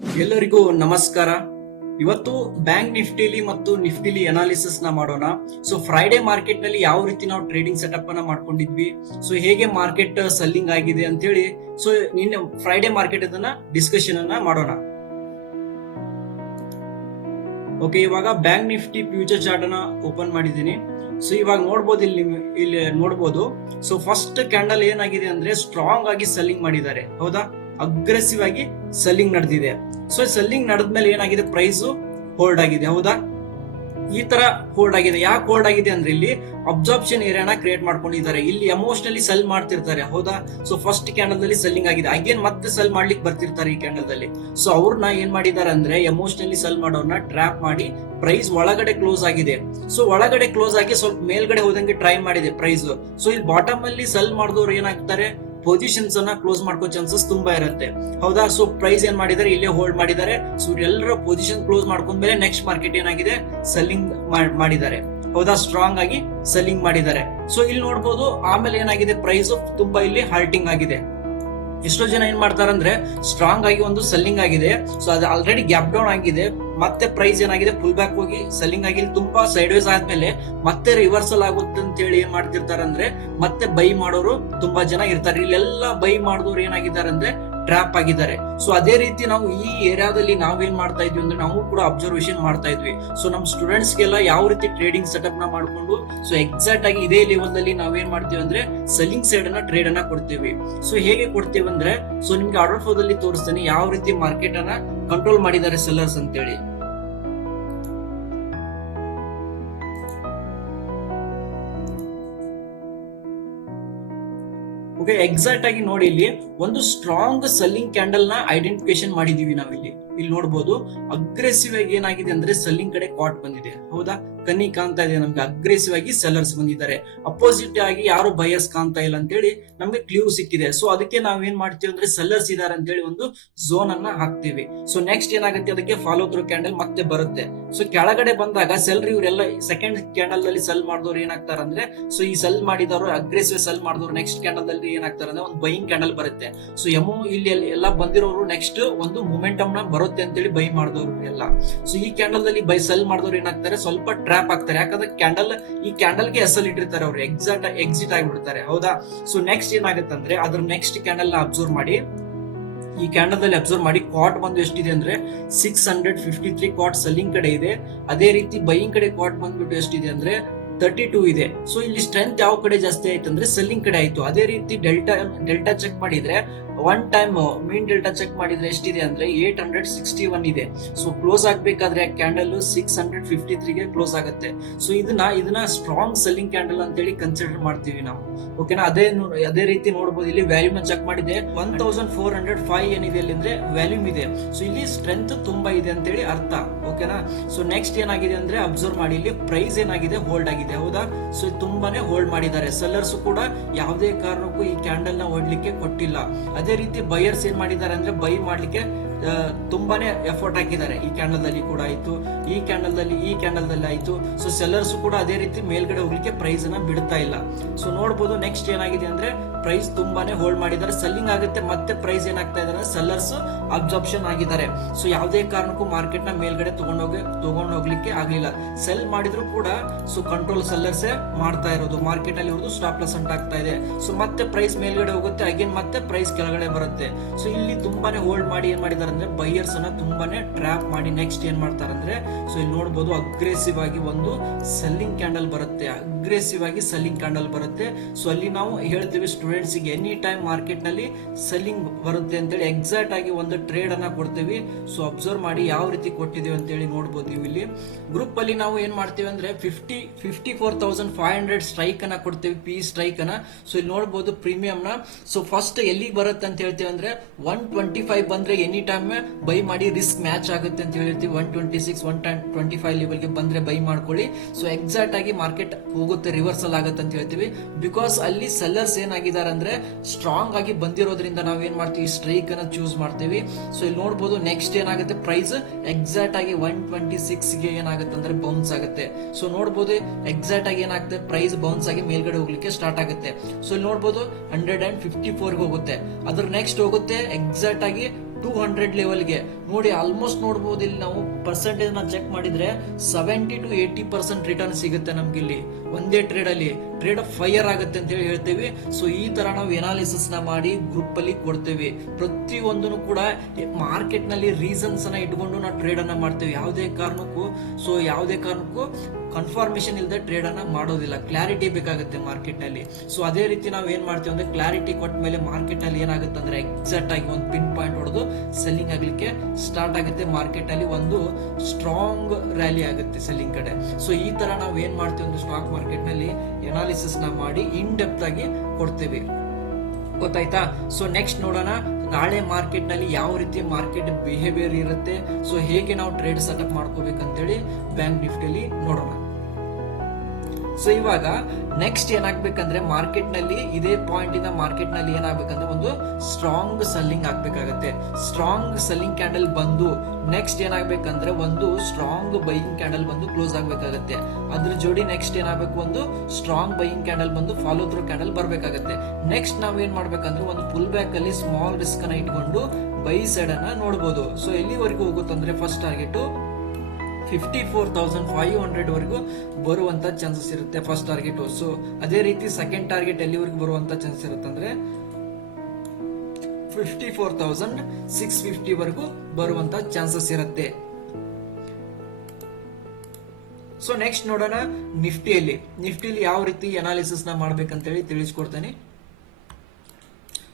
ಎಲ್ಲರಿಗೂ ನಮಸ್ಕಾರ. ಇವತ್ತು ಬ್ಯಾಂಕ್ ನಿಫ್ಟಿಲಿ ಮತ್ತು ನಿಫ್ಟಿಲಿ ಅನಾಲಿಸಿಸ್ ನ ಮಾಡೋಣ. ಸೊ ಫ್ರೈಡೆ ಮಾರ್ಕೆಟ್ ನಲ್ಲಿ ಯಾವ ರೀತಿ ನಾವು ಟ್ರೇಡಿಂಗ್ ಸೆಟಪ್ ಅನ್ನ ಮಾಡ್ಕೊಂಡಿದ್ವಿ, ಸೊ ಹೇಗೆ ಮಾರ್ಕೆಟ್ ಸೆಲ್ಲಿಂಗ್ ಆಗಿದೆ ಅಂತ ಹೇಳಿ, ಸೊ ನಿನ್ನೆ ಫ್ರೈಡೆ ಮಾರ್ಕೆಟ್ ಅದನ್ನ ಡಿಸ್ಕಷನ್ ಅನ್ನ ಮಾಡೋಣ. ಓಕೆ, ಇವಾಗ ಬ್ಯಾಂಕ್ ನಿಫ್ಟಿ ಫ್ಯೂಚರ್ ಚಾರ್ಟ್ ಅನ್ನ ಓಪನ್ ಮಾಡಿದ್ದೀನಿ. ಸೊ ಇವಾಗ ನೋಡ್ಬೋದು, ಇಲ್ಲಿ ನೋಡ್ಬೋದು. ಸೊ ಫಸ್ಟ್ ಕ್ಯಾಂಡಲ್ ಏನಾಗಿದೆ ಅಂದ್ರೆ ಸ್ಟ್ರಾಂಗ್ ಆಗಿ ಸೆಲ್ಲಿಂಗ್ ಮಾಡಿದ್ದಾರೆ, ಹೌದಾ? ಅಗ್ರೆಸಿವ್ ಆಗಿ ಸೆಲ್ಲಿಂಗ್ ನಡೆದಿದೆ. ಸೊ ಸೆಲ್ಲಿಂಗ್ ನಡೆದ್ಮೇಲೆ ಏನಾಗಿದೆ, ಪ್ರೈಸ್ ಹೋಲ್ಡ್ ಆಗಿದೆ, ಹೌದಾ? ಈ ತರ ಹೋಲ್ಡ್ ಆಗಿದೆ. ಯಾಕೆ ಹೋಲ್ಡ್ ಆಗಿದೆ ಅಂದ್ರೆ ಇಲ್ಲಿ ಅಬ್ಸಾರ್ಪ್ಷನ್ ಏರಿಯಾನ ಕ್ರಿಯೇಟ್ ಮಾಡ್ಕೊಂಡಿದ್ದಾರೆ. ಇಲ್ಲಿ ಎಮೋಷನಲಿ ಸೆಲ್ ಮಾಡ್ತಿರ್ತಾರೆ, ಹೌದಾ? ಸೊ ಫಸ್ಟ್ ಕ್ಯಾಂಡಲ್ ದಲ್ಲಿ ಸೆಲ್ಲಿಂಗ್ ಆಗಿದೆ, ಅಗೇನ್ ಮತ್ತೆ ಸೆಲ್ ಮಾಡ್ಲಿಕ್ಕೆ ಬರ್ತಿರ್ತಾರೆ ಈ ಕ್ಯಾಂಡಲ್ ದಲ್ಲಿ. ಸೊ ಅವ್ರನ್ನ ಏನ್ ಮಾಡಿದ್ದಾರೆ ಅಂದ್ರೆ ಎಮೋಷನಲಿ ಸೆಲ್ ಮಾಡೋರ್ನ ಟ್ರ್ಯಾಪ್ ಮಾಡಿ ಪ್ರೈಸ್ ಒಳಗಡೆ ಕ್ಲೋಸ್ ಆಗಿದೆ. ಸೊ ಒಳಗಡೆ ಕ್ಲೋಸ್ ಆಗಿ ಸ್ವಲ್ಪ ಮೇಲ್ಗಡೆ ಹೋದಂಗೆ ಟ್ರೈ ಮಾಡಿದೆ ಪ್ರೈಸ್. ಸೊ ಇಲ್ಲಿ ಬಾಟಮ್ ಅಲ್ಲಿ ಸೆಲ್ ಮಾಡಿದವ್ರು ಏನಾಗ್ತಾರೆ, ಪೊಸಿಷನ್ಸ್ ಅನ್ನ ಕ್ಲೋಸ್ ಮಾಡ್ಕೋ ಚಾನ್ಸಸ್ ತುಂಬಾ ಇರುತ್ತೆ, ಹೌದಾ? ಸೊ ಪ್ರೈಸ್ ಏನ್ ಮಾಡಿದ್ದಾರೆ, ಇಲ್ಲೇ ಹೋಲ್ಡ್ ಮಾಡಿದ್ದಾರೆ. ಸೊ ಎಲ್ಲರ ಪೊಸಿಷನ್ ಕ್ಲೋಸ್ ಮಾಡ್ಕೊಂಡ್ಮೇಲೆ ನೆಕ್ಸ್ಟ್ ಮಾರ್ಕೆಟ್ ಏನಾಗಿದೆ, ಸೆಲ್ಲಿಂಗ್ ಮಾಡಿದ್ದಾರೆ, ಹೌದಾ? ಸ್ಟ್ರಾಂಗ್ ಆಗಿ ಸೆಲ್ಲಿಂಗ್ ಮಾಡಿದ್ದಾರೆ. ಸೊ ಇಲ್ಲಿ ನೋಡ್ಬೋದು, ಆಮೇಲೆ ಏನಾಗಿದೆ, ಪ್ರೈಸ್ ತುಂಬಾ ಇಲ್ಲಿ ಹಾಲ್ಟಿಂಗ್ ಆಗಿದೆ. ಎಷ್ಟೋ ಜನ ಏನ್ ಮಾಡ್ತಾರಂದ್ರೆ ಸ್ಟ್ರಾಂಗ್ ಆಗಿ ಒಂದು ಸೆಲ್ಲಿಂಗ್ ಆಗಿದೆ, ಸೊ ಅದು ಆಲ್ರೆಡಿ ಗ್ಯಾಪ್ ಡೌನ್ ಆಗಿದೆ, ಮತ್ತೆ ಪ್ರೈಸ್ ಏನಾಗಿದೆ ಫುಲ್ ಬ್ಯಾಕ್ ಹೋಗಿ ಸೆಲ್ಲಿಂಗ್ ಆಗಿ ತುಂಬಾ ಸೈಡ್ ವೇಸ್ ಆದ್ಮೇಲೆ ಮತ್ತೆ ರಿವರ್ಸಲ್ ಆಗುತ್ತೆ ಅಂತ ಹೇಳಿ ಏನ್ ಮಾಡ್ತಿರ್ತಾರೆ ಅಂದ್ರೆ ಮತ್ತೆ ಬೈ ಮಾಡೋರು ತುಂಬಾ ಜನ ಇರ್ತಾರೆ. ಇಲ್ಲೆಲ್ಲ ಬೈ ಮಾಡಿದವ್ರು ಏನಾಗಿದ್ದಾರೆ ಅಂದ್ರೆ ಟ್ರ್ಯಾಪ್ ಆಗಿದ್ದಾರೆ. ಸೊ ಅದೇ ರೀತಿ ನಾವು ಈ ಏರಿಯಾದಲ್ಲಿ ನಾವೇನ್ ಮಾಡ್ತಾ ಇದ್ವಿ ಅಂದ್ರೆ ನಾವು ಕೂಡ ಅಬ್ಸರ್ವೇಷನ್ ಮಾಡ್ತಾ ಇದ್ವಿ. ಸೊ ನಮ್ ಸ್ಟೂಡೆಂಟ್ಸ್ ಗೆಲ್ಲ ಯಾವ ರೀತಿ ಟ್ರೇಡಿಂಗ್ ಸೆಟಪ್ ನ ಮಾಡ್ಕೊಂಡು, ಸೊ ಎಕ್ಸಾಕ್ಟ್ ಆಗಿ ಇದೇ ಲೆವೆಲ್ ಅಲ್ಲಿ ನಾವೇನ್ ಮಾಡ್ತೀವಿ ಅಂದ್ರೆ ಸೆಲ್ಲಿಂಗ್ ಸೈಡ್ ಅನ್ನ ಟ್ರೇಡ್ ಅನ್ನ ಕೊಡ್ತೀವಿ. ಸೊ ಹೇಗೆ ಕೊಡ್ತೀವಿ ಅಂದ್ರೆ, ಸೊ ನಿಮ್ಗೆ ಆರ್ಡರ್ ಫ್ಲೋ ದಲ್ಲಿ ತೋರಿಸ್ತೀನಿ ಯಾವ ರೀತಿ ಮಾರ್ಕೆಟ್ ಅನ್ನ ಕಂಟ್ರೋಲ್ ಮಾಡಿದ್ದಾರೆ ಸೆಲ್ಲರ್ಸ್ ಅಂತೇಳಿ. ಓಕೆ, ಎಕ್ಸಾಕ್ಟ್ ಆಗಿ ನೋಡಿ, ಇಲ್ಲಿ ಒಂದು ಸ್ಟ್ರಾಂಗ್ ಸೆಲ್ಲಿಂಗ್ ಕ್ಯಾಂಡಲ್ ನ ಐಡೆಂಟಿಫಿಕೇಶನ್ ಮಾಡಿದೀವಿ ನಾವಿಲ್ಲಿ. ಇಲ್ಲಿ ನೋಡಬಹುದು ಅಗ್ರೆಸಿವ್ ಆಗಿ ಏನಾಗಿದೆ ಅಂದ್ರೆ ಸೆಲ್ಲಿಂಗ್ ಕಡೆ ಕಾಟ್ ಬಂದಿದೆ, ಹೌದಾ? ಕನ್ನಿ ಕಾಣ್ತಾ ಇದೆ ನಮ್ಗೆ, ಅಗ್ರೆಸಿವ್ ಆಗಿ ಸೆಲ್ಲರ್ಸ್ ಬಂದಿದ್ದಾರೆ. ಅಪೋಸಿಟ್ ಆಗಿ ಯಾರು ಬಯರ್ಸ್ ಕಾಣ್ತಾ ಇಲ್ಲ ಅಂತ ಹೇಳಿ ನಮ್ಗೆ ಕ್ಲೂ ಸಿಕ್ಕಿದೆ. ಸೊ ಅದಕ್ಕೆ ನಾವ್ ಏನ್ ಮಾಡ್ತೀವಿ ಅಂದ್ರೆ ಸೆಲ್ಲರ್ಸ್ ಇದಾರೆ ಅಂತ ಹೇಳಿ ಒಂದು ಝೋನ್ ಅನ್ನ ಹಾಕ್ತಿವಿ. ಸೊ ನೆಕ್ಸ್ಟ್ ಏನಾಗುತ್ತೆ, ಅದಕ್ಕೆ ಫಾಲೋ ಥ್ರೂ ಕ್ಯಾಂಡಲ್ ಮತ್ತೆ ಬರುತ್ತೆ. ಸೊ ಕೆಳಗಡೆ ಬಂದಾಗ ಸೆಲ್ರಿ ಇವರೆಲ್ಲ ಸೆಕೆಂಡ್ ಕ್ಯಾಂಡಲ್ ನಲ್ಲಿ ಸೆಲ್ ಮಾಡಿದವ್ರು ಏನಾಗ್ತಾರ ಅಂದ್ರೆ, ಸೊ ಈ ಸೆಲ್ ಮಾಡಿದವರು ಅಗ್ರೆಸಿವ್ ಸೆಲ್ ಮಾಡಿದವರು ನೆಕ್ಸ್ಟ್ ಕ್ಯಾಂಡಲ್ ನಲ್ಲಿ ಏನಾಗ್ತಾರೆ ಅಂದ್ರೆ ಒಂದು ಬೈಯಿಂಗ್ ಕ್ಯಾಂಡಲ್ ಬರುತ್ತೆ. ಸೊ ಇಲ್ಲಿ ಎಲ್ಲ ಬಂದಿರೋರು ನೆಕ್ಸ್ಟ್ ಒಂದು ಮೊಮೆಂಟಮ್ ನ ಬರುತ್ತೆ ಅಂತೇಳಿ ಬೈ ಮಾಡಿದವರು ಎಲ್ಲ. ಸೊ ಈ ಕ್ಯಾಂಡಲ್ ನಲ್ಲಿ ಬೈ ಸೆಲ್ ಮಾಡಿದವ್ರು ಏನಾಗ್ತಾರೆ, ಸ್ವಲ್ಪ ಟ್ರ್ಯಾಪ್ ಆಗ್ತಾರೆ. ಯಾಕಂದ್ರೆ ಈ ಕ್ಯಾಂಡಲ್ಗೆ ಎಸ್ ಎಲ್ ಇಟ್ಟಿರ್ತಾರೆ, ಅವ್ರು ಎಕ್ಸಿಟ್ ಆಗಿಬಿಡ್ತಾರೆ, ಹೌದಾ? ಸೊ ನೆಕ್ಸ್ಟ್ ಏನಾಗುತ್ತೆ ಅಂದ್ರೆ ಅದ್ರ ನೆಕ್ಸ್ಟ್ ಕ್ಯಾಂಡಲ್ ನ ಅಬ್ಸರ್ವ್ ಮಾಡಿ, ಈ ಕ್ಯಾಂಡಲ್ ದಲ್ಲಿ ಅಬ್ಸರ್ವ್ ಮಾಡಿ ಕಾಟ್ ಬಂದು ಎಷ್ಟಿದೆ ಅಂದ್ರೆ 653 ಕಾಟ್ ಸೆಲ್ಲಿಂಗ್ ಕಡೆ ಇದೆ. ಅದೇ ರೀತಿ ಬೈಯಿಂಗ್ ಕಡೆ ಕಾಟ್ ಬಂದ್ಬಿಟ್ಟು ಎಷ್ಟಿದೆ ಅಂದ್ರೆ 32 ಇದೆ. ಸೊ ಇಲ್ಲಿ ಸ್ಟ್ರೆಂತ್ ಯಾವ ಕಡೆ ಜಾಸ್ತಿ ಆಯ್ತು ಅಂದ್ರೆ ಸೆಲ್ಲಿಂಗ್ ಕಡೆ ಆಯ್ತು. ಅದೇ ರೀತಿ ಡೆಲ್ಟಾ ಚೆಕ್ ಮಾಡಿದ್ರೆ ಒನ್ ಟೈಮ್ ಮೀನ್ ಡೆಲ್ಟಾ ಚೆಕ್ ಮಾಡಿದ್ರೆ ಎಷ್ಟಿದೆ ಅಂದ್ರೆ 861 ಇದೆ. ಸೊ ಕ್ಲೋಸ್ ಆಗ್ಬೇಕಾದ್ರೆ ಕ್ಯಾಂಡಲ್ 653 ಗೆ ಕ್ಲೋಸ್ ಆಗುತ್ತೆ. ಸೊ ಇದನ್ನ ಸ್ಟ್ರಾಂಗ್ ಸೆಲ್ಲಿಂಗ್ ಕ್ಯಾಂಡಲ್ ಅಂತ ಹೇಳಿ ಕನ್ಸಿಡರ್ ಮಾಡ್ತೀವಿ ನಾವು, ಓಕೆನಾ? ಅದೇ ರೀತಿ ನೋಡಬಹುದು, ಇಲ್ಲಿ ವ್ಯಾಲ್ಯೂಮ್ ಚೆಕ್ ಮಾಡಿದೆ 1405 ಏನಿದೆ ಇಲ್ಲಿ ಅಂದ್ರೆ ವ್ಯಾಲ್ಯೂಮ್ ಇದೆ. ಸೊ ಇಲ್ಲಿ ಸ್ಟ್ರೆಂತ್ ತುಂಬಾ ಇದೆ ಅಂತ ಹೇಳಿ ಅರ್ಥ, ಓಕೆನಾ? ಸೊ ನೆಕ್ಸ್ಟ್ ಏನಾಗಿದೆ ಅಂದ್ರೆ ಅಬ್ಸರ್ವ್ ಮಾಡಿ, ಇಲ್ಲಿ ಪ್ರೈಸ್ ಏನಾಗಿದೆ ಹೋಲ್ಡ್ ಆಗಿದೆ, ಹೌದಾ? ಸೊ ತುಂಬಾನೇ ಹೋಲ್ಡ್ ಮಾಡಿದ್ದಾರೆ. ಸೆಲ್ಲರ್ಸ್ ಕೂಡ ಯಾವುದೇ ಕಾರಣಕ್ಕೂ ಈ ಕ್ಯಾಂಡಲ್ ನ ಹೊಡ್ಲಿಕ್ಕೆ ಕೊಟ್ಟಿಲ್ಲ. ಅದೇ ರೀತಿ ಬಯರ್ಸ್ ಏನ್ ಮಾಡಿದ್ದಾರೆ ಅಂದ್ರೆ ಬೈ ಮಾಡ್ಲಿಕ್ಕೆ ತುಂಬಾನೇ ಎಫರ್ಟ್ ಹಾಕಿದ್ದಾರೆ. ಈ ಕ್ಯಾಂಡಲ್ ದಲ್ಲಿ ಕೂಡ ಆಯ್ತು, ಈ ಕ್ಯಾಂಡಲ್ ದಲ್ಲಿ ಆಯ್ತು. ಸೊ ಸೆಲ್ಲರ್ಸ್ ಕೂಡ ಅದೇ ರೀತಿ ಮೇಲ್ಗಡೆ ಹೋಗ್ಲಿಕ್ಕೆ ಪ್ರೈಸ್ ಅನ್ನ ಬಿಡ್ತಾ ಇಲ್ಲ. ಸೊ ನೋಡಬಹುದು ನೆಕ್ಸ್ಟ್ ಏನಾಗಿದೆ ಅಂದ್ರೆ ಪ್ರೈಸ್ ತುಂಬಾನೇ ಹೋಲ್ಡ್ ಮಾಡಿದ್ದಾರೆ. ಸೆಲ್ಲಿಂಗ್ ಆಗುತ್ತೆ, ಮತ್ತೆ ಪ್ರೈಸ್ ಏನಾಗ್ತಾ ಇದಾರೆ, ಸೆಲ್ಲರ್ಸ್ ಅಬ್ಸಾರ್ಪ್ಷನ್ ಆಗಿದ್ದಾರೆ. ಸೊ ಯಾವುದೇ ಕಾರಣಕ್ಕೂ ಮಾರ್ಕೆಟ್ ನ ಮೇಲ್ಗಡೆ ತಗೊಂಡ್ ಹೋಗ್ಲಿಕ್ಕೆ ಆಗ್ಲಿಲ್ಲ. ಸೆಲ್ ಮಾಡಿದ್ರು ಕೂಡ ಸೊ ಕಂಟ್ರೋಲ್ ಸೆಲ್ಲರ್ಸ್ ಮಾಡ್ತಾ ಇರೋದು. ಮಾರ್ಕೆಟ್ ಅಲ್ಲಿ ಇರೋದು ಸ್ಟಾಪ್ ಲಾಸ್ ಅಂತ ಆಗ್ತಾ ಇದೆ. ಸೊ ಮತ್ತೆ ಪ್ರೈಸ್ ಮೇಲ್ಗಡೆ ಹೋಗುತ್ತೆ, ಅಗೇನ್ ಮತ್ತೆ ಪ್ರೈಸ್ ಕೆಳಗಡೆ ಬರುತ್ತೆ. ಸೊ ಇಲ್ಲಿ ತುಂಬಾನೇ ಹೋಲ್ಡ್ ಮಾಡಿ ಏನ್ ಮಾಡಿದ್ದಾರೆ ಅಂದ್ರೆ ಬೈಯರ್ಸ್ ಅನ್ನ ತುಂಬಾನೇ ಟ್ರ್ಯಾಪ್ ಮಾಡಿ ನೆಕ್ಸ್ಟ್ ಏನ್ ಮಾಡ್ತಾರೆ ಅಂದ್ರೆ, ಸೊ ಇಲ್ಲಿ ನೋಡಬಹುದು ಅಗ್ರೆಸಿವ್ ಆಗಿ ಒಂದು ಸೆಲ್ಲಿಂಗ್ ಕ್ಯಾಂಡಲ್ ಬರುತ್ತೆ, ಸೊ ಅಲ್ಲಿ ನಾವು ಹೇಳ್ತೀವಿ ಸ್ಟೂಡೆಂಟ್ಸ್ ಗೆ ಎನಿ ಟೈಮ್ ಮಾರ್ಕೆಟ್ ನಲ್ಲಿ ಸೆಲ್ಲಿಂಗ್ ಬರುತ್ತೆ ಅಂತೇಳಿ ಎಕ್ಸಾಕ್ಟ್ ಆಗಿ ಒಂದು ಟ್ರೇಡ್ ಅನ್ನ ಕೊಡ್ತೀವಿ. ಸೊ ಅಬ್ಸರ್ವ್ ಮಾಡಿ ಯಾವ ರೀತಿ ಕೊಟ್ಟಿದ್ದೀವಿ ಅಂತ ಹೇಳಿ ನೋಡಬಹುದು. ಇಲ್ಲಿ ಗ್ರೂಪ್ ಅಲ್ಲಿ ನಾವು ಏನ್ ಮಾಡ್ತೀವಿ ಅಂದ್ರೆ 54,500 ಸ್ಟ್ರೈಕ್ ಅನ್ನ ಕೊಡ್ತೀವಿ, ಪಿ ಸ್ಟ್ರೈಕ್ ಅನ್ನ. ಸೊ ಇಲ್ಲಿ ನೋಡಬಹುದು ಪ್ರೀಮಿಯಂ ನ. ಸೊ ಫಸ್ಟ್ ಎಲ್ಲಿಗೆ ಬರುತ್ತೆ ಅಂತ ಹೇಳ್ತೀವಿ ಅಂದ್ರೆ 125 ಬಂದ್ರೆ ಎನಿ ಟೈಮ್ ಬೈ ಮಾಡಿ, ರಿಸ್ಕ್ ಮ್ಯಾಚ್ ಆಗುತ್ತೆ ಅಂತ ಹೇಳ್ತೀವಿ. 126 125 ಲೆವೆಲ್ ಗೆ ಬಂದ್ರೆ ಬೈ ಮಾಡ್ಕೊಳ್ಳಿ. ಸೊ ಎಕ್ಸಾಕ್ಟ್ ಆಗಿ ಮಾರ್ಕೆಟ್ ಹೋಗುತ್ತೆ, ರಿವರ್ಸಲ್ ಆಗುತ್ತೆ ಅಂತ ಹೇಳ್ತೀವಿ. ಬಿಕಾಸ್ ಅಲ್ಲಿ ಸೆಲ್ಲರ್ಸ್ ಏನಾಗಿದ್ದಾರೆ ಅಂದ್ರೆ ಸ್ಟ್ರಾಂಗ್ ಆಗಿ ಬಂದಿರೋದ್ರಿಂದ ನಾವ್ ಏನ್ ಮಾಡ್ತೀವಿ, ಸ್ಟ್ರೈಕ್ ಅನ್ನ ಚೂಸ್ ಮಾಡ್ತೀವಿ. ಸೊ ಇಲ್ಲಿ ನೋಡಬಹುದು ನೆಕ್ಸ್ಟ್ ಏನಾಗುತ್ತೆ, ಪ್ರೈಸ್ ಎಕ್ಸಾಕ್ಟ್ ಆಗಿ 126 ಗೆ ಏನಾಗುತ್ತೆ ಅಂದ್ರೆ ಬೌನ್ಸ್ ಆಗುತ್ತೆ. ಸೊ ನೋಡಬಹುದು ಎಕ್ಸಾಕ್ಟ್ ಆಗಿ ಏನಾಗುತ್ತೆ, ಪ್ರೈಸ್ ಬೌನ್ಸ್ ಆಗಿ ಮೇಲ್ಗಡೆ ಹೋಗ್ಲಿಕ್ಕೆ ಸ್ಟಾರ್ಟ್ ಆಗುತ್ತೆ. ಸೊ ಇಲ್ಲಿ ನೋಡಬಹುದು 154 ಗೆ ಹೋಗುತ್ತೆ. ಅದ್ರ ನೆಕ್ಸ್ಟ್ ಹೋಗುತ್ತೆ ಎಕ್ಸಾಕ್ಟ್ ಆಗಿ 200 ಲೆವೆಲ್ಗೆ ನೋಡಿ. ಆಲ್ಮೋಸ್ಟ್ ನೋಡ್ಬೋದು ಇಲ್ಲಿ ನಾವು ಪರ್ಸೆಂಟೇಜ್ ನ ಚೆಕ್ ಮಾಡಿದ್ರೆ 70 to 80% ರಿಟರ್ನ್ ಸಿಗುತ್ತೆ ನಮ್ಗೆ ಇಲ್ಲಿ ಒಂದೇ ಟ್ರೇಡ್ ಅಲ್ಲಿ. ಟ್ರೇಡ್ ಫೈರ್ ಆಗುತ್ತೆ ಅಂತ ಹೇಳಿ ಹೇಳ್ತೇವೆ. ಸೊ ಈ ತರ ನಾವು ಎನಾಲಿಸಿಸ್ ನ ಮಾಡಿ ಗ್ರೂಪ್ ಅಲ್ಲಿ ಕೊಡ್ತೇವೆ. ಪ್ರತಿಯೊಂದನ್ನು ಕೂಡ ಮಾರ್ಕೆಟ್ ನಲ್ಲಿ ರೀಸನ್ಸ್ ಅನ್ನ ಇಟ್ಕೊಂಡು ನಾವು ಟ್ರೇಡ್ ಅನ್ನ ಮಾಡ್ತೇವೆ. ಯಾವುದೇ ಕಾರಣಕ್ಕೂ ಕನ್ಫರ್ಮೇಶನ್ ಇಲ್ಲದೆ ಟ್ರೇಡ್ ಅನ್ನ ಮಾಡೋದಿಲ್ಲ. ಕ್ಲಾರಿಟಿ ಬೇಕಾಗುತ್ತೆ ಮಾರ್ಕೆಟ್ ನಲ್ಲಿ. ಸೊ ಅದೇ ರೀತಿ ನಾವು ಏನ್ ಮಾಡ್ತೀವಿ ಅಂದ್ರೆ ಕ್ಲಾರಿಟಿ ಕೊಟ್ಟ ಮೇಲೆ ಮಾರ್ಕೆಟ್ ನಲ್ಲಿ ಏನಾಗುತ್ತೆ ಅಂದ್ರೆ ಎಕ್ಸಾಕ್ಟ್ ಆಗಿ ಒಂದು ಪಿನ್ ಪಾಯಿಂಟ್ ಹೊಡೆದು ಸೆಲ್ಲಿಂಗ್ ಆಗ್ಲಿಕ್ಕೆ ಸ್ಟಾರ್ಟ್ ಆಗುತ್ತೆ. ಮಾರ್ಕೆಟ್ ಅಲ್ಲಿ ಒಂದು ಸ್ಟ್ರಾಂಗ್ ರ್ಯಾಲಿ ಆಗುತ್ತೆ ಸೆಲ್ಲಿಂಗ್ ಕಡೆ. ಸೊ ಈ ತರ ನಾವು ಏನ್ ಮಾಡ್ತೀವಿ ಅಂದ್ರೆ ಸ್ಟಾಕ್ ಮಾರ್ಕೆಟ್ ನಲ್ಲಿ ಎನಾಲಿಸಿಸ್ ನ ಮಾಡಿ ಇನ್ ಡೆಪ್ತ್ ಆಗಿ ಕೊಡ್ತೇವೆ. ಗೊತ್ತಾಯ್ತಾ? ಸೊ ನೆಕ್ಸ್ಟ್ ನೋಡೋಣ ನಾಳೆ ಮಾರ್ಕೆಟ್ ನಲ್ಲಿ ಯಾವ ರೀತಿ ಮಾರ್ಕೆಟ್ ಬಿಹೇವಿಯರ್ ಇರುತ್ತೆ, ಸೊ ಹೇಗೆ ನಾವು ಟ್ರೇಡ್ ಸೆಟಪ್ ಮಾಡ್ಕೋಬೇಕಂತೇಳಿ ಬ್ಯಾಂಕ್ ನಿಫ್ಟಿಲಿ ನೋಡೋಣ. ಸೊ ಇವಾಗ ನೆಕ್ಸ್ಟ್ ಏನಾಗ್ಬೇಕಂದ್ರೆ ಮಾರ್ಕೆಟ್ ನಲ್ಲಿ ಇದೇ ಪಾಯಿಂಟ್ ಇಂದ ಮಾರ್ಕೆಟ್ ನಲ್ಲಿ ಏನಾಗ್ಬೇಕಂದ್ರೆ ಒಂದು ಸ್ಟ್ರಾಂಗ್ ಸೆಲ್ಲಿಂಗ್ ಆಗ್ಬೇಕಾಗತ್ತೆ. ಸ್ಟ್ರಾಂಗ್ ಸೆಲ್ಲಿಂಗ್ ಕ್ಯಾಂಡಲ್ ಬಂದು ನೆಕ್ಸ್ಟ್ ಏನಾಗ್ಬೇಕಂದ್ರೆ ಒಂದು ಸ್ಟ್ರಾಂಗ್ ಬೈಯಿಂಗ್ ಕ್ಯಾಂಡಲ್ ಬಂದು ಕ್ಲೋಸ್ ಆಗ್ಬೇಕಾಗತ್ತೆ. ಅದ್ರ ಜೋಡಿ ನೆಕ್ಸ್ಟ್ ಏನಾಗಬೇಕು, ಒಂದು ಸ್ಟ್ರಾಂಗ್ ಬೈಯಿಂಗ್ ಕ್ಯಾಂಡಲ್ ಬಂದು ಫಾಲೋ ಥ್ರೂ ಕ್ಯಾಂಡಲ್ ಬರ್ಬೇಕಾಗತ್ತೆ. ನೆಕ್ಸ್ಟ್ ನಾವ್ ಏನ್ ಮಾಡ್ಬೇಕಂದ್ರೆ ಒಂದು ಫುಲ್ ಬ್ಯಾಕ್ ಅಲ್ಲಿ ಸ್ಮಾಲ್ ರಿಸ್ಕ್ ಅನ್ನ ಇಟ್ಕೊಂಡು ಬೈ ಸೈಡ್ ಅನ್ನ ನೋಡಬಹುದು. ಸೊ ಎಲ್ಲಿವರೆಗೂ ಹೋಗುತ್ತಂದ್ರೆ ಫಸ್ಟ್ ಟಾರ್ಗೆಟ್ 54,500 ವರೆಗೂ ಬರುವಂತ ಚಾನ್ಸಸ್ ಇರುತ್ತೆ ಫಸ್ಟ್ ಟಾರ್ಗೆಟ್. ಸೊ ಅದೇ ರೀತಿ ಸೆಕೆಂಡ್ ಟಾರ್ಗೆಟ್ ಎಲ್ಲಿವರೆಗೂ ಬರುವಂತ ಚಾನ್ಸಸ್ ಇರುತ್ತೆ ಅಂದ್ರೆ 54,650 ವರೆಗೂ ಬರುವಂತ ಚಾನ್ಸಸ್ ಇರುತ್ತೆ. ಸೊ ನೆಕ್ಸ್ಟ್ ನೋಡೋಣ ನಿಫ್ಟಿಯಲ್ಲಿ ಯಾವ ರೀತಿ ಅನಾಲಿಸಿಸ್ ನ ಮಾಡ್ಬೇಕಂತೇಳಿ ತಿಳಿಸ್ಕೊಡ್ತೇನೆ.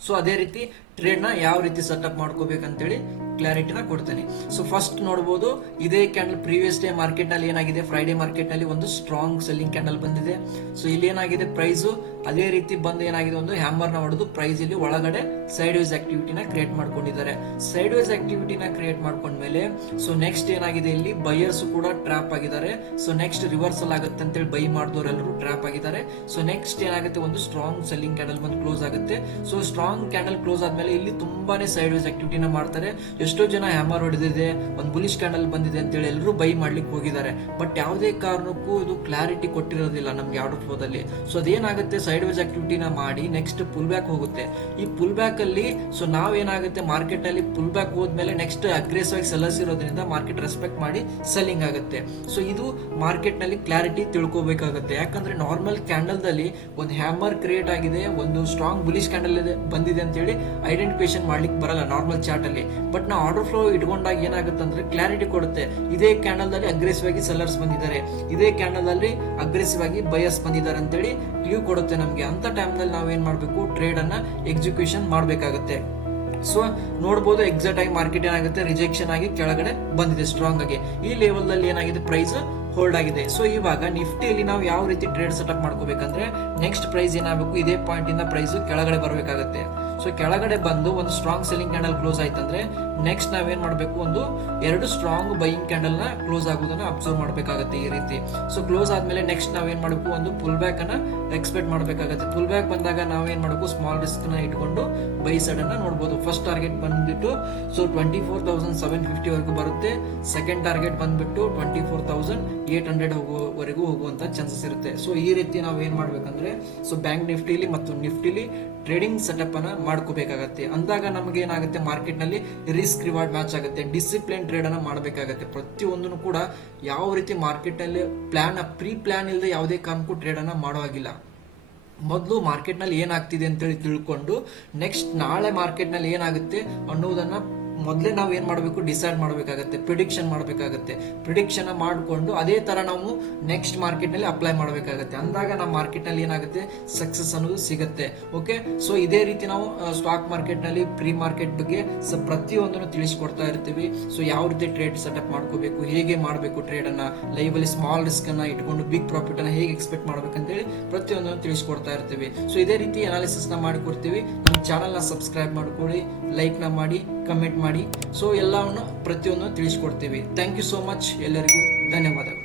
ಸೊ ಅದೇ ರೀತಿ ಟ್ರೇಡ್ ನ ಯಾವ ರೀತಿ ಸೆಟಪ್ ಮಾಡ್ಕೋಬೇಕಂತೇಳಿ ಕ್ಲಾರಿಟಿನ ಕೊಡ್ತೇನೆ. ಸೊ ಫಸ್ಟ್ ನೋಡಬಹುದು ಇದೇ ಕ್ಯಾಂಡಲ್ ಪ್ರೀವಿಯಸ್ ಡೇ ಮಾರ್ಕೆಟ್ ನಲ್ಲಿ ಏನಾಗಿದೆ, ಫ್ರೈಡೆ ಮಾರ್ಕೆಟ್ ನಲ್ಲಿ ಒಂದು ಸ್ಟ್ರಾಂಗ್ ಸೆಲ್ಲಿಂಗ್ ಕ್ಯಾಂಡಲ್ ಬಂದಿದೆ. ಸೊ ಇಲ್ಲಿ ಏನಾಗಿದೆ ಪ್ರೈಸ್ ಅದೇ ರೀತಿ ಬಂದು ಏನಾಗಿದೆ ಒಂದು ಹ್ಯಾಮರ್ ನ ಹೊಡೆದು ಪ್ರೈಸ್ ಇಲ್ಲಿ ಒಳಗಡೆ ಸೈಡ್ ವೇಸ್ ಆಕ್ಟಿವಿಟಿನ ಕ್ರಿಯೇಟ್ ಮಾಡ್ಕೊಂಡಿದ್ದಾರೆ. ಸೈಡ್ ವೇಸ್ ಆಕ್ಟಿವಿಟಿನ ಕ್ರಿಯೇಟ್ ಮಾಡ್ಕೊಂಡ್ಮೇಲೆ ಸೊ ನೆಕ್ಸ್ಟ್ ಏನಾಗಿದೆ ಇಲ್ಲಿ ಬೈಯರ್ಸ್ ಕೂಡ ಟ್ರಾಪ್ ಆಗಿದ್ದಾರೆ. ಸೊ ನೆಕ್ಸ್ಟ್ ರಿವರ್ಸಲ್ ಆಗುತ್ತೆ ಅಂತೇಳಿ ಬೈ ಮಾಡಿದವರೆಲ್ಲರೂ ಟ್ರಾಪ್ ಆಗಿದ್ದಾರೆ. ಸೊ ನೆಕ್ಸ್ಟ್ ಏನಾಗುತ್ತೆ ಒಂದು ಸ್ಟ್ರಾಂಗ್ ಸೆಲ್ಲಿಂಗ್ ಕ್ಯಾಂಡಲ್ ಬಂದು ಕ್ಲೋಸ್ ಆಗುತ್ತೆ. ಸೊ ಸ್ಟ್ರಾಂಗ್ ಕ್ಯಾಂಡಲ್ ಕ್ಲೋಸ್ ಆದ್ಮೇಲೆ ಇಲ್ಲಿ ತುಂಬಾನೇ ಸೈಡ್ ವೇಸ್ ಆಕ್ಟಿವಿಟಿನ ಮಾಡ್ತಾರೆ. ಎಷ್ಟೋ ಜನ ಹ್ಯಾಮರ್ ಹೊಡೆದಿದೆ, ಒಂದು ಬುಲಿಶ್ ಕ್ಯಾಂಡಲ್ ಬಂದಿದೆ ಅಂತೇಳಿ ಎಲ್ಲರೂ ಬೈ ಮಾಡ್ಲಿಕ್ಕೆ ಹೋಗಿದ್ದಾರೆ. ಬಟ್ ಯಾವುದೇ ಕಾರಣಕ್ಕೂ ಇದು ಕ್ಲಾರಿಟಿ ಕೊಟ್ಟಿರೋದಿಲ್ಲ ನಮ್ಗೆ ಆರ್ಡರ್ ಫ್ಲೋದಲ್ಲಿ. ಸೊ ಅದೇನಾಗುತ್ತೆ ಸೈಡ್ ವೇಸ್ ಆಕ್ಟಿವಿಟಿನ ಮಾಡಿ ನೆಕ್ಸ್ಟ್ ಪುಲ್ ಬ್ಯಾಕ್ ಹೋಗುತ್ತೆ. ಈ ಪುಲ್ ಬ್ಯಾಕ್ ಅಲ್ಲಿ ಸೊ ನಾವೇನಾಗುತ್ತೆ ಮಾರ್ಕೆಟ್ ಅಲ್ಲಿ ಪುಲ್ ಬ್ಯಾಕ್ ಹೋದ್ಮೇಲೆ ನೆಕ್ಸ್ಟ್ ಅಗ್ರೆಸಿವ್ ಆಗಿ ಸೆಲ್ಲರ್ಸ್ ಇರೋದ್ರಿಂದ ಮಾರ್ಕೆಟ್ ರೆಸ್ಪೆಕ್ಟ್ ಮಾಡಿ ಸೆಲ್ಲಿಂಗ್ ಆಗುತ್ತೆ. ಸೊ ಇದು ಮಾರ್ಕೆಟ್ ನಲ್ಲಿ ಕ್ಲಾರಿಟಿ ತಿಳ್ಕೋಬೇಕಾಗುತ್ತೆ. ಯಾಕಂದ್ರೆ ನಾರ್ಮಲ್ ಕ್ಯಾಂಡಲ್ ದಲ್ಲಿ ಒಂದು ಹ್ಯಾಮರ್ ಕ್ರಿಯೇಟ್ ಆಗಿದೆ, ಒಂದು ಸ್ಟ್ರಾಂಗ್ ಬುಲಿಶ್ ಕ್ಯಾಂಡಲ್ ಬಂದಿದೆ ಅಂತ ಹೇಳಿ ಐಡೆಂಟಿಫಿಕೇಶನ್ ಮಾಡ್ಲಿಕ್ಕೆ ಬರಲ್ಲ ನಾರ್ಮಲ್ ಚಾರ್ಟ್ ಅಲ್ಲಿ. ಬಟ್ ನಾವು ಆರ್ಡರ್ ಫ್ಲೋ ಇಟ್ಕೊಂಡಾಗ ಏನಾಗುತ್ತೆ ಅಂದ್ರೆ ಕ್ಲಾರಿಟಿ ಕೊಡುತ್ತೆ. ಇದೇ ಕ್ಯಾಂಡಲ್ ದಲ್ಲಿ ಅಗ್ರೆಸಿವ್ ಆಗಿ ಸೆಲ್ಲರ್ಸ್ ಬಂದಿದ್ದಾರೆ, ಇದೇ ಕ್ಯಾಂಡಲ್ ಅಲ್ಲಿ ಅಗ್ರೆಸಿವ್ ಆಗಿ ಬಯರ್ಸ್ ಬಂದಿದ್ದಾರೆ ಅಂತೇಳಿ ಕ್ಲೂ ಕೊಡುತ್ತೆ ನಮ್ಗೆ. ಅಂತ ಟೈಮ್ ನಲ್ಲಿ ನಾವೇನ್ ಮಾಡ್ಬೇಕು, ಟ್ರೇಡ್ ಅನ್ನ ಎಕ್ಸಿಕ್ಯೂಷನ್ ಮಾಡ್ಬೇಕಾಗುತ್ತೆ. ಸೊ ನೋಡಬಹುದು ಎಕ್ಸಾಕ್ಟ್ ಆಗಿ ಮಾರ್ಕೆಟ್ ಏನಾಗುತ್ತೆ ರಿಜೆಕ್ಷನ್ ಆಗಿ ಕೆಳಗಡೆ ಬಂದಿದೆ ಸ್ಟ್ರಾಂಗ್ ಆಗಿ. ಈ ಲೆವೆಲ್ ನಲ್ಲಿ ಏನಾಗಿದೆ ಪ್ರೈಸ್ ಹೋಲ್ಡ್ ಆಗಿದೆ. ಸೊ ಇವಾಗ ನಿಫ್ಟಿಯಲ್ಲಿ ನಾವು ಯಾವ ರೀತಿ ಟ್ರೇಡ್ ಸೆಟಪ್ ಮಾಡ್ಕೋಬೇಕಂದ್ರೆ ನೆಕ್ಸ್ಟ್ ಪ್ರೈಸ್ ಏನಾಗಬೇಕು, ಇದೇ ಪಾಯಿಂಟ್ ಇಂದ ಪ್ರೈಸ್ ಕೆಳಗಡೆ ಬರಬೇಕಾಗುತ್ತೆ. ಸೊ ಕೆಳಗಡೆ ಬಂದು ಒಂದು ಸ್ಟ್ರಾಂಗ್ ಸೆಲ್ಲಿಂಗ್ ಕ್ಯಾಂಡಲ್ ಕ್ಲೋಸ್ ಆಯ್ತಂದ್ರೆ ನೆಕ್ಸ್ಟ್ ನಾವೇನ್ ಮಾಡ್ಬೇಕು, ಒಂದು ಎರಡು ಸ್ಟ್ರಾಂಗ್ ಬೈಯಿಂಗ್ ಕ್ಯಾಂಡಲ್ ನ ಕ್ಲೋಸ್ ಆಗುವುದನ್ನ ಅಬ್ಸರ್ವ್ ಮಾಡ್ಬೇಕಾಗುತ್ತೆ ಈ ರೀತಿ. ಸೊ ಕ್ಲೋಸ್ ಆದ್ಮೇಲೆ ನೆಕ್ಸ್ಟ್ ನಾವೇನ್ ಮಾಡಬೇಕು, ಒಂದು ಫುಲ್ ಬ್ಯಾಕ್ ಅನ್ನ ಎಕ್ಸ್ಪೆಕ್ಟ್ ಮಾಡ್ಬೇಕಾಗುತ್ತೆ. ಫುಲ್ ಬ್ಯಾಕ್ ಬಂದಾಗ ನಾವೇನ್ ಮಾಡಬೇಕು, ಸ್ಮಾಲ್ ರಿಸ್ಕ್ ನ ಇಟ್ಕೊಂಡು ಬೈ ಸೈಡ್ ಅನ್ನ ನೋಡಬಹುದು. ಫಸ್ಟ್ ಟಾರ್ಗೆಟ್ ಬಂದ್ಬಿಟ್ಟು ಸೊ 24,750 ವರೆಗೂ ಬರುತ್ತೆ. ಸೆಕೆಂಡ್ ಟಾರ್ಗೆಟ್ ಬಂದ್ಬಿಟ್ಟು 24,800 ಹೋಗುವವರೆಗೂ ಹೋಗುವಂತ ಚಾನ್ಸಸ್ ಇರುತ್ತೆ. ಸೊ ಈ ರೀತಿ ನಾವು ಏನ್ ಮಾಡ್ಬೇಕಂದ್ರೆ ಸೊ ಬ್ಯಾಂಕ್ ನಿಫ್ಟಿಲಿ ಮತ್ತು ನಿಫ್ಟಿಲಿ ಟ್ರೇಡಿಂಗ್ ಸೆಟಪ್ ಅನ್ನ ಮಾಡ್ಕೋಬೇಕಾಗತ್ತೆ. ಅಂದಾಗ ನಮ್ಗೆ ಏನಾಗುತ್ತೆ ಮಾರ್ಕೆಟ್ ನಲ್ಲಿ ರಿಸ್ಕ್ ರಿವಾರ್ಡ್ ಮ್ಯಾಚ್ ಆಗುತ್ತೆ. ಡಿಸಿಪ್ಲಿನ್ ಟ್ರೇಡ್ ಅನ್ನ ಮಾಡಬೇಕಾಗುತ್ತೆ. ಪ್ರತಿಯೊಂದನ್ನು ಕೂಡ ಯಾವ ರೀತಿ ಮಾರ್ಕೆಟ್ ನಲ್ಲಿ ಪ್ರೀ ಪ್ಲಾನ್ ಇಲ್ಲದೆ ಯಾವುದೇ ಕಾರಣಕ್ಕೂ ಟ್ರೇಡ್ ಅನ್ನ ಮಾಡೋ ಹಾಗಿಲ್ಲ. ಮೊದಲು ಮಾರ್ಕೆಟ್ ನಲ್ಲಿ ಏನಾಗ್ತಿದೆ ಅಂತೇಳಿ ತಿಳ್ಕೊಂಡು ನೆಕ್ಸ್ಟ್ ನಾಳೆ ಮಾರ್ಕೆಟ್ ನಲ್ಲಿ ಏನಾಗುತ್ತೆ ಅನ್ನೋದನ್ನ ಮೊದಲೇ ನಾವು ಏನ್ ಮಾಡಬೇಕು, ಡಿಸೈಡ್ ಮಾಡಬೇಕಾಗುತ್ತೆ, ಪ್ರಿಡಿಕ್ಷನ್ ಮಾಡಬೇಕಾಗುತ್ತೆ. ಪ್ರಿಡಿಕ್ಷನ್ ಮಾಡಿಕೊಂಡು ಅದೇ ತರ ನಾವು ನೆಕ್ಸ್ಟ್ ಮಾರ್ಕೆಟ್ ನಲ್ಲಿ ಅಪ್ಲೈ ಮಾಡಬೇಕಾಗುತ್ತೆ. ಅಂದಾಗ ನಮ್ಮ ಮಾರ್ಕೆಟ್ ನಲ್ಲಿ ಏನಾಗುತ್ತೆ ಸಕ್ಸಸ್ ಅನ್ನೋದು ಸಿಗುತ್ತೆ. ಓಕೆ, ಸೊ ಇದೇ ರೀತಿ ನಾವು ಸ್ಟಾಕ್ ಮಾರ್ಕೆಟ್ ನಲ್ಲಿ ಪ್ರೀ ಮಾರ್ಕೆಟ್ ಬಗ್ಗೆ ಪ್ರತಿಯೊಂದನ್ನು ತಿಳಿಸ್ಕೊಡ್ತಾ ಇರ್ತೀವಿ. ಸೊ ಯಾವ ರೀತಿ ಟ್ರೇಡ್ ಸೆಟಪ್ ಮಾಡ್ಕೋಬೇಕು, ಹೇಗೆ ಮಾಡಬೇಕು ಟ್ರೇಡ್ ಅನ್ನ, ಲೈವ್ ಅಲ್ಲಿ ಸ್ಮಾಲ್ ರಿಸ್ಕ್ ಅನ್ನ ಇಟ್ಕೊಂಡು ಬಿಗ್ ಪ್ರಾಫಿಟ್ ಅನ್ನ ಹೇಗೆ ಎಕ್ಸ್ಪೆಕ್ಟ್ ಮಾಡ್ಬೇಕಂತೇಳಿ ಪ್ರತಿಯೊಂದನ್ನು ತಿಳಿಸ್ಕೊಡ್ತಾ ಇರ್ತೀವಿ. ಸೊ ಇದೇ ರೀತಿ ಅನಾಲಿಸಿಸ್ ನ ಮಾಡಿಕೊಡ್ತೀವಿ. ನಮ್ಮ ಚಾನಲ್ ನ ಸಬ್ಸ್ಕ್ರೈಬ್ ಮಾಡ್ಕೊಳ್ಳಿ, ಲೈಕ್ ನ ಮಾಡಿ, ಕಮೆಂಟ್ ಮಾಡಿ. ಸೊ ಎಲ್ಲವನ್ನು ಪ್ರತಿಯೊಂದು ತಿಳಿಸ್ಕೊಡ್ತೀವಿ. ಥ್ಯಾಂಕ್ ಯು ಸೋ ಮಚ್, ಎಲ್ಲರಿಗೂ ಧನ್ಯವಾದಗಳು.